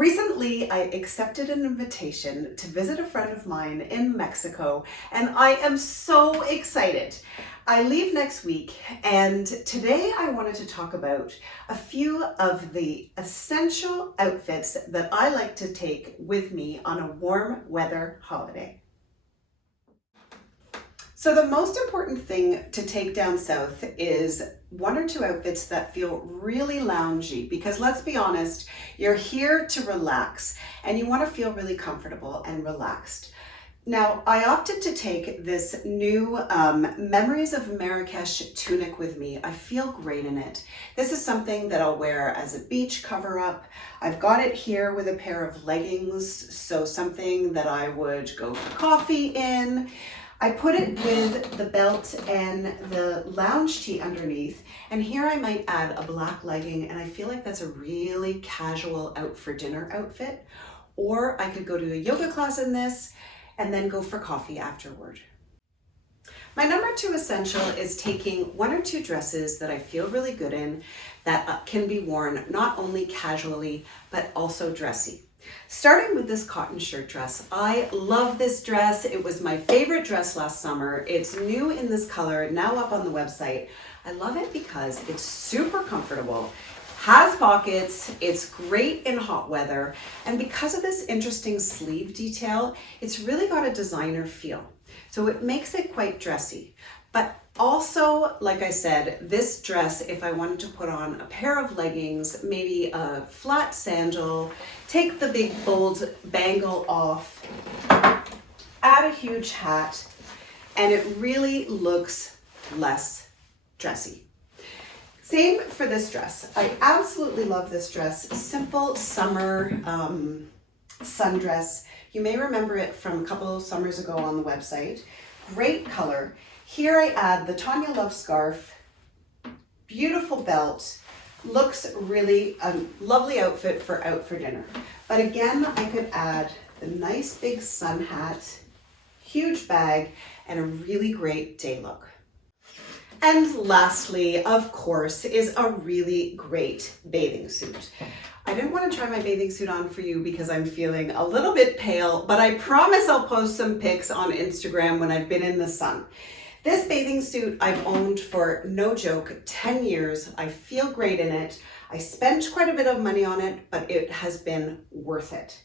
Recently, I accepted an invitation to visit a friend of mine in Mexico, and I am so excited. I leave next week, and today I wanted to talk about a few of the essential outfits that I like to take with me on a warm weather holiday. So the most important thing to take down south is one or two outfits that feel really loungy, because let's be honest, you're here to relax and you want to feel really comfortable and relaxed. Now, I opted to take this new Memories of Marrakesh tunic with me. I feel great in it. This is something that I'll wear as a beach cover-up. I've got it here with a pair of leggings, so something that I would go for coffee in. I put it with the belt and the lounge tee underneath, and here I might add a black legging, and I feel like that's a really casual out for dinner outfit. Or I could go to a yoga class in this and then go for coffee afterward. My number two essential is taking one or two dresses that I feel really good in that can be worn not only casually but also dressy. Starting with this cotton shirt dress. I love this dress. It was my favorite dress last summer. It's new in this color, now up on the website. I love it because it's super comfortable, has pockets, it's great in hot weather, and because of this interesting sleeve detail, it's really got a designer feel. So it makes it quite dressy. But also, like I said, this dress, if I wanted to put on a pair of leggings, maybe a flat sandal, take the big bold bangle off, add a huge hat, and it really looks less dressy. Same for this dress. I absolutely love this dress. Simple summer sundress. You may remember it from a couple of summers ago on the website. Great color. Here I add the Tanya Love scarf, beautiful belt, looks really a lovely outfit for out for dinner. But again, I could add the nice big sun hat, huge bag, and a really great day look. And lastly, of course, is a really great bathing suit. I didn't want to try my bathing suit on for you because I'm feeling a little bit pale, but I promise I'll post some pics on Instagram when I've been in the sun. This bathing suit I've owned for, no joke, 10 years. I feel great in it. I spent quite a bit of money on it, but it has been worth it.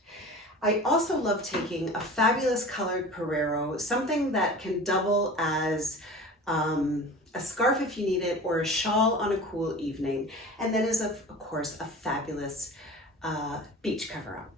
I also love taking a fabulous colored Perero, something that can double as a scarf if you need it, or a shawl on a cool evening, and then is of course a fabulous beach cover-up.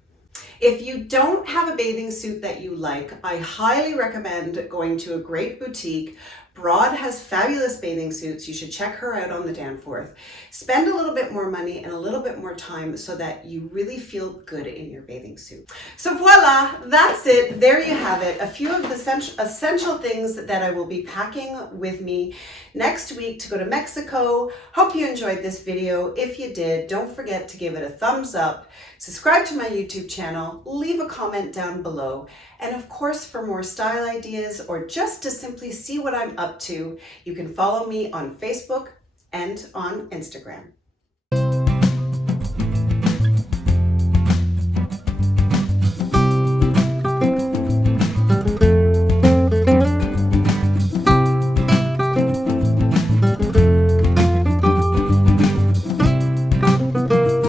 If you don't have a bathing suit that you like, I highly recommend going to a great boutique. Broad has fabulous bathing suits. You should check her out on the Danforth. Spend a little bit more money and a little bit more time so that you really feel good in your bathing suit. So voila, that's it. There you have it. A few of the essential things that I will be packing with me next week to go to Mexico. Hope you enjoyed this video. If you did, don't forget to give it a thumbs up, subscribe to my YouTube channel, leave a comment down below, and of course, for more style ideas or just to simply see what I'm up to, you can follow me on Facebook and on Instagram.